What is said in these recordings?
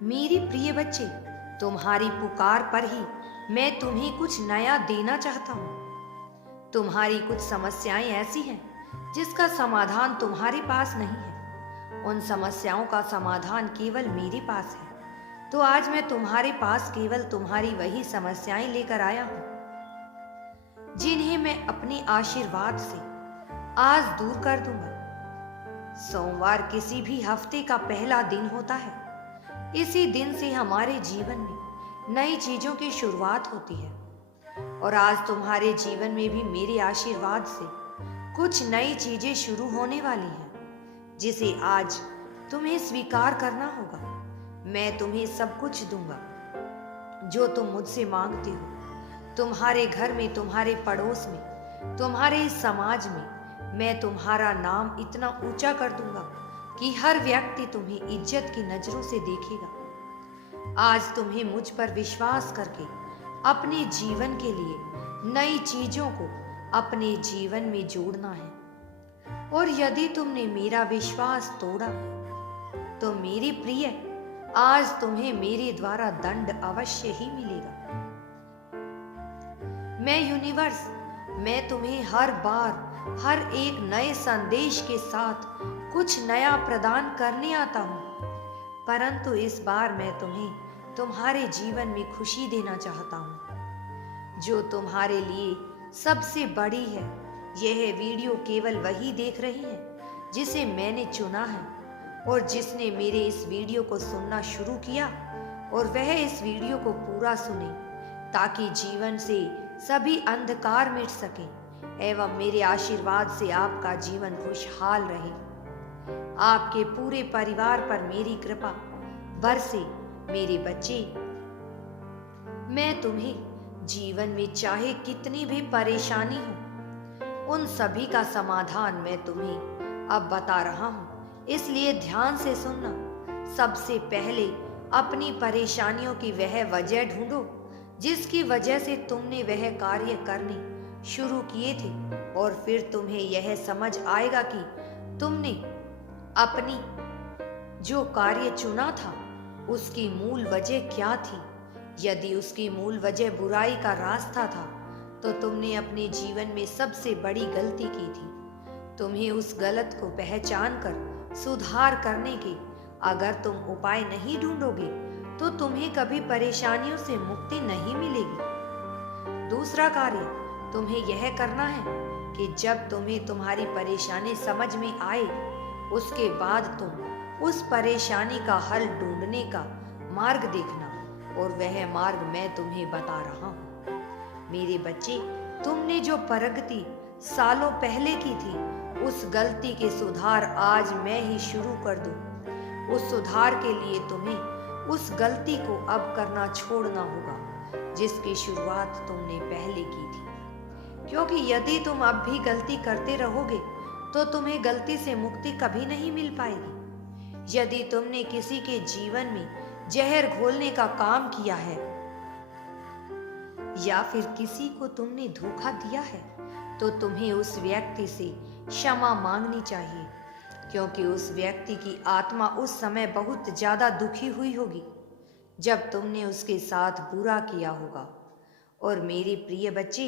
मेरे प्रिय बच्चे, तुम्हारी पुकार पर ही मैं तुम्हें कुछ नया देना चाहता हूँ। तुम्हारी कुछ समस्याएं ऐसी हैं जिसका समाधान तुम्हारे पास नहीं है। उन समस्याओं का समाधान केवल मेरे पास है। तो आज मैं तुम्हारे पास केवल तुम्हारी वही समस्याएं लेकर आया हूँ जिन्हें मैं अपने आशीर्वाद से आज दूर कर दूंगा। सोमवार किसी भी हफ्ते का पहला दिन होता है। इसी दिन से हमारे जीवन में नई चीजों की शुरुआत होती है और आज तुम्हारे जीवन में भी मेरे आशीर्वाद से कुछ नई चीजें शुरू होने वाली हैं, जिसे आज तुम्हें स्वीकार करना होगा। मैं तुम्हें सब कुछ दूंगा जो तुम मुझसे मांगते हो। तुम्हारे घर में, तुम्हारे पड़ोस में, तुम्हारे इस समाज में मैं तुम्हारा नाम इतना ऊंचा कर दूंगा कि हर व्यक्ति तुम्हें इज्जत की नजरों से देखेगा। आज तुम्हें मुझ पर विश्वास करके अपने जीवन के लिए नई चीजों को अपने जीवन में जोड़ना है। और यदि तुमने मेरा विश्वास तोड़ा तो मेरी प्रिय, आज तुम्हें मेरे द्वारा दंड अवश्य ही मिलेगा। मैं तुम्हें हर बार हर एक नए संदेश के साथ कुछ नया प्रदान करने आता हूँ, परंतु इस बार मैं तुम्हें तुम्हारे जीवन में खुशी देना चाहता हूँ जो तुम्हारे लिए सबसे बड़ी है। यह वीडियो केवल वही देख रही है जिसे मैंने चुना है और जिसने मेरे इस वीडियो को सुनना शुरू किया, और वह इस वीडियो को पूरा सुने ताकि जीवन से सभी अंधकार मिट सके एवं मेरे आशीर्वाद से आपका जीवन खुशहाल रहे। आपके पूरे परिवार पर मेरी कृपा बरसे। मेरे बच्चे, मैं तुम्हें जीवन में चाहे कितनी भी परेशानी हो, उन सभी का समाधान मैं तुम्हें अब बता रहा हूँ, इसलिए ध्यान से सुनना। सबसे पहले अपनी परेशानियों की वह वजह ढूंढो जिसकी वजह से तुमने वह कार्य करने शुरू किए थे, और फिर तुम्हें यह समझ आएगा कि तुमने अपनी जो कार्य चुना था उसकी मूल वजह क्या थी। यदि उसकी मूल वजह बुराई का रास्ता था तो तुमने अपने जीवन में सबसे बड़ी गलती की थी। तुम्हें उस गलत को पहचान कर सुधार करने के अगर तुम उपाय नहीं ढूंढोगे तो तुम्हें कभी परेशानियों से मुक्ति नहीं मिलेगी। दूसरा कार्य तुम्हें यह करना है कि जब तुम्हें तुम्हारी परेशानी समझ में आए, उसके बाद तुम उस परेशानी का हल ढूंढने का मार्ग देखना, और वह मार्ग मैं तुम्हें बता रहा हूँ। मेरे बच्चे, तुमने जो प्रगति सालों पहले की थी, उस गलती के सुधार आज मैं ही शुरू कर दूँ। उस सुधार के लिए तुम्हें उस गलती को अब करना छोड़ना होगा जिसकी शुरुआत तुमने पहले की थी, क्योंकि यदि तुम अब भी गलती करते रहोगे तो तुम्हें गलती से मुक्ति कभी नहीं मिल पाएगी। यदि तुमने किसी के जीवन में जहर घोलने का काम किया है या फिर किसी को तुमने धोखा दिया है तो तुम्हें उस व्यक्ति से क्षमा मांगनी चाहिए, क्योंकि उस व्यक्ति की आत्मा उस समय बहुत ज्यादा दुखी हुई होगी जब तुमने उसके साथ बुरा किया होगा। और मेरे प्रिय बच्चे,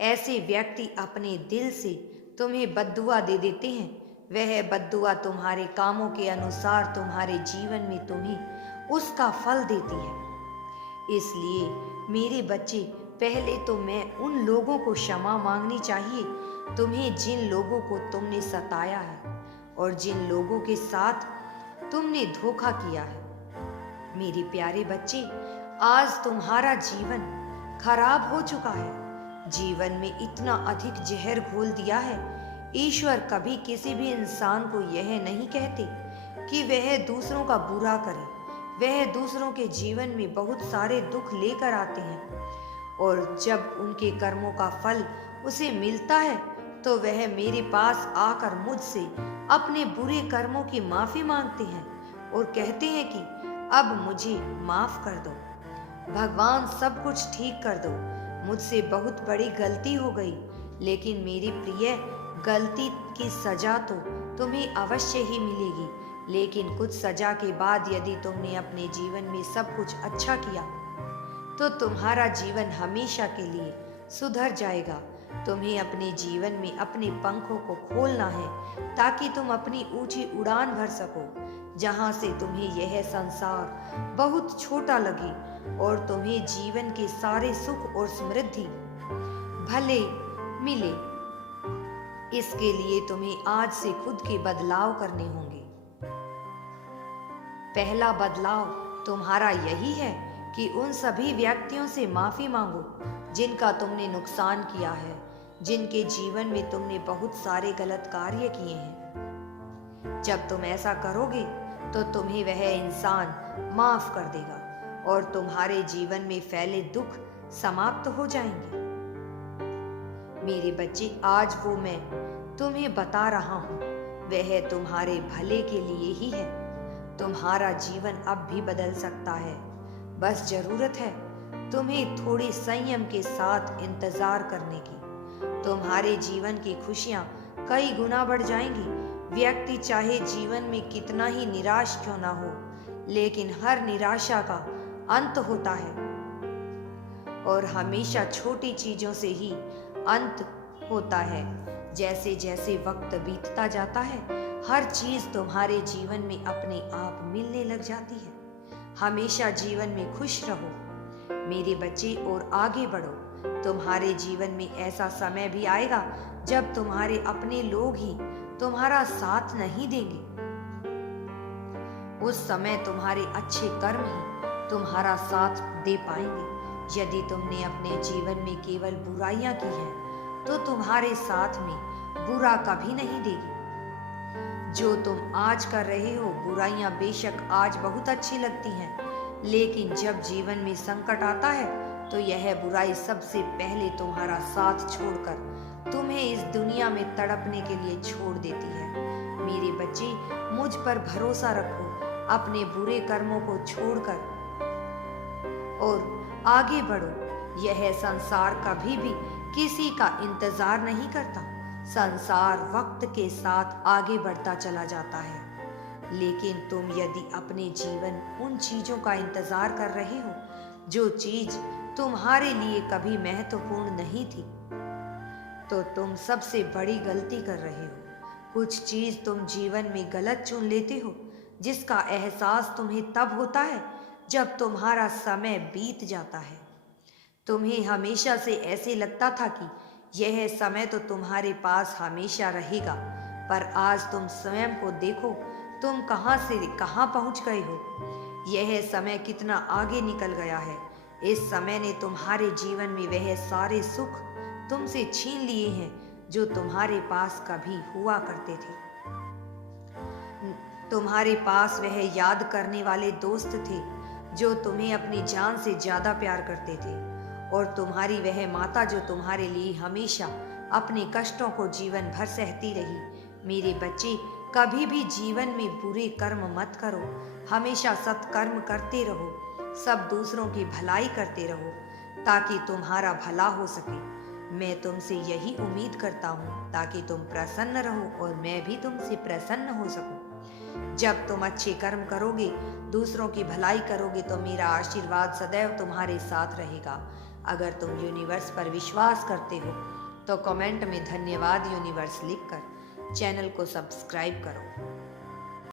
ऐसे व्यक्ति अपने दिल से तुम्हें बद्दुआ दे देते हैं। वह बद्दुआ तुम्हारे कामों के अनुसार तुम्हारे जीवन में तुम्हें उसका फल देती है। इसलिए मेरे बच्चे, पहले तो मैं उन लोगों को क्षमा मांगनी चाहिए तुम्हें जिन लोगों को तुमने सताया है और जिन लोगों के साथ तुमने धोखा किया है। मेरे प्यारे बच्चे, आज तुम्हारा जीवन खराब हो चुका है। जीवन में इतना अधिक जहर घोल दिया है। ईश्वर कभी किसी भी इंसान को यह नहीं कहते कि वह दूसरों का बुरा करे। वह दूसरों के जीवन में बहुत सारे दुख लेकर आते हैं, और जब उनके कर्मों का फल उसे मिलता है तो वह मेरे पास आकर मुझसे अपने बुरे कर्मों की माफी मांगते हैं और कहते हैं कि अब मुझे माफ कर दो, भगवान सब कुछ ठीक कर दो, मुझसे बहुत बड़ी गलती हो गई। लेकिन मेरी प्रिय, गलती की सजा तो तुम्हें अवश्य ही मिलेगी, लेकिन कुछ सजा के बाद यदि तुमने अपने जीवन में सब कुछ अच्छा किया तो तुम्हारा जीवन हमेशा के लिए सुधर जाएगा। तुम्हें अपने जीवन में अपने पंखों को खोलना है ताकि तुम अपनी ऊंची उड़ान भर सको, जहां से तुम्हें यह संसार बहुत छोटा लगे और तुम्हें जीवन के सारे सुख और समृद्धि भले मिले। इसके लिए तुम्हें आज से खुद के बदलाव करने होंगे। पहला बदलाव तुम्हारा यही है कि उन सभी व्यक्तियों से माफी मांगो जिनका तुमने नुकसान किया है, जिनके जीवन में तुमने बहुत सारे गलत कार्य किए हैं। जब तुम ऐसा करोगे तो तुम्हें वह इंसान माफ कर देगा और तुम्हारे जीवन में फैले दुख समाप्त हो जाएंगे। मेरे बच्चे, आज वो मैं तुम्हें बता रहा हूँ वह तुम्हारे भले के लिए ही है। तुम्हारा जीवन अब भी बदल सकता है, बस जरूरत है तुम्हें थोड़ी संयम के साथ इंतजार करने की। तुम्हारे जीवन की खुशियां कई गुना बढ़ जाएंगी। व्यक्ति चाहे जीवन में कितना ही निराश क्यों ना हो, लेकिन हर निराशा का अंत होता है और हमेशा छोटी चीजों से ही अंत होता है। जैसे जैसे वक्त बीतता जाता है, हर चीज तुम्हारे जीवन में अपने आप मिलने लग जाती है। हमेशा जीवन में खुश रहो मेरे बच्चे और आगे बढ़ो। तुम्हारे जीवन में ऐसा समय भी आएगा जब तुम्हारे अपने लोग ही तुम्हारा साथ नहीं देंगे। उस समय तुम्हारे अच्छे कर्म ही तुम्हारा साथ दे पाएंगे। यदि तुमने अपने जीवन में केवल बुराइयां की हैं, तो तुम्हारे साथ में बुरा कभी नहीं देगी। जो तुम आज कर रहे हो, बुराइयां बेशक आज बहुत अच्छी लगती हैं, लेकिन जब जीवन में संकट आता है तो यह बुराई सबसे पहले तुम्हारा साथ छोड़कर तुम्हें इस दुनिया में तड़पने के लिए छोड़ देती है। मेरे बच्चे, मुझ पर भरोसा रखो, अपने बुरे कर्मों को छोड़कर और आगे बढ़ो। यह संसार कभी भी किसी का इंतजार नहीं करता। संसार वक्त के साथ आगे बढ़ता चला जाता है, लेकिन तुम यदि अपने जीवन उन चीजों का इंतजार कर रहे हो जो चीज तुम्हारे लिए कभी महत्वपूर्ण नहीं थी, तो तुम सबसे बड़ी गलती कर रहे हो। कुछ चीज तुम जीवन में गलत चुन लेते हो, जिसका एहसास तुम्हें तब होता है जब तुम्हारा समय बीत जाता है। तुम्हें हमेशा से ऐसे लगता था कि यह समय तो तुम्हारे पास हमेशा रहेगा, पर आज तुम स्वयं को देखो, तुम कहां से कहां पहुंच गए हो। यह समय कितना आगे निकल गया है। इस समय ने तुम्हारे जीवन में वह सारे सुख तुमसे छीन लिए हैं जो तुम्हारे पास कभी हुआ करते थे। तुम्हारे पास वह याद करने वाले दोस्त थे जो तुम्हें अपनी जान से ज्यादा प्यार करते थे, और तुम्हारी वह माता जो तुम्हारे लिए हमेशा अपने कष्टों को जीवन भर सहती रही। मेरे बच्चे, कभी भी जीवन में बुरे कर्म मत करो, हमेशा सत्कर्म करते रहो, सब दूसरों की भलाई करते रहो ताकि तुम्हारा भला हो सके। मैं तुमसे यही उम्मीद करता हूँ ताकि तुम प्रसन्न रहो और मैं भी तुमसे प्रसन्न हो सकूं। जब तुम अच्छे कर्म करोगे, दूसरों की भलाई करोगे, तो मेरा आशीर्वाद सदैव तुम्हारे साथ रहेगा। अगर तुम यूनिवर्स पर विश्वास करते हो तो कमेंट में धन्यवाद यूनिवर्स लिखकर चैनल को सब्सक्राइब करो।